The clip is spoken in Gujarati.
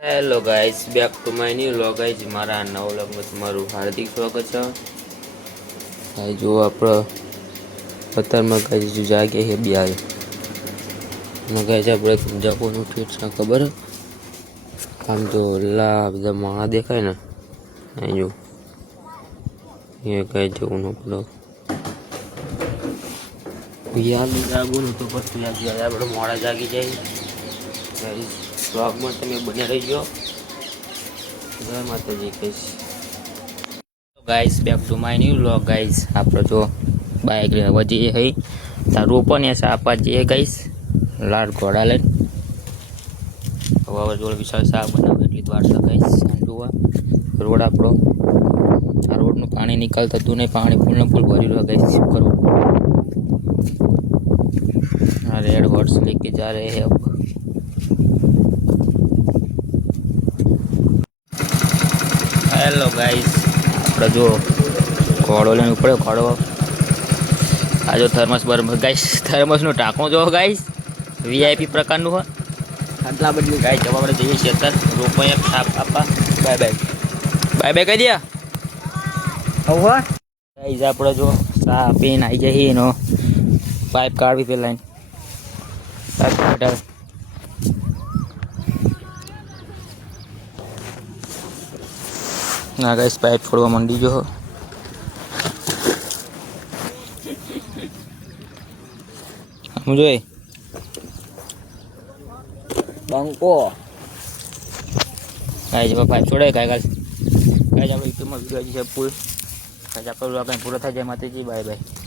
Hello guys, back to my new vlog. Guys, મારા નવા વ્લોગમાં તમારું હાર્દિક સ્વાગત છે. ગાઈસ, જો આપણે અત્યારમાં ગાઈસ જો જાગે છે બિહાર અને ગાઈસ આપણે જવાનું ઠેઠ છે ખબર આમ તો લા બધા માણા દેખાય ને અહીં જો એ ગાઈસ જવાનું આપણો બિહાર જાગવાનું તો પછી આપણે મોડા જાગી જાય. ગાઈસ, વ્લોગમાં તમે બને રહીજો. જય માતાજી. Guys, back to my new vlog. Guys, આપણે જો બાઇક લઈને વજીએ હઈ તારું પણ એ સાપા જઈએ ગાઈસ લાડ ઘોડા લઈને હવે જોડે વિશાળ શાક બનાવે એટલી જ વાર છે ગાઈસ. જોવા રોડ આપણો આ રોડનું પાણી નિકાલ થતું નહીં, પાણી ફૂલને ફૂલ ભરી રહ્યો ગાઈસ. શું કરવું? આ રેડ હોર્સ લેકે જા રહે હે. હેલો ગાઈસ, આપણે જો ઘોડો લઈને ઉપડ્યો. ઘોડો આ જો થર્મસ બરાબર ગાઈસ, થર્મસનું ટાંકણું જો ગાઈસ વીઆઈપી પ્રકારનું હોય આટલા બધી ગાઈસ. જવા આપણે જઈએ છીએ અત્યારે રોપો એક છાપ આપવા. બાય બાય બાય બાય કહી દે હવે ગાઈસ. આપણે જો ચા પીને આવી જઈએ એનો પાઇપ કાઢવી પેલા પાઇપ કાઢાવે. ના ગાઈસ, પાઇપ છોડવા માંડી ગયો. હું જોઈ બંકો ગાઈસ પાઇપ છોડાય કાંઈ ગાઈસ. આપણે યુટ્યુબમાં વિડીયો છે ફૂલ. આપણે કંઈ પૂરો થાય જાય માતાજી. Bye bye.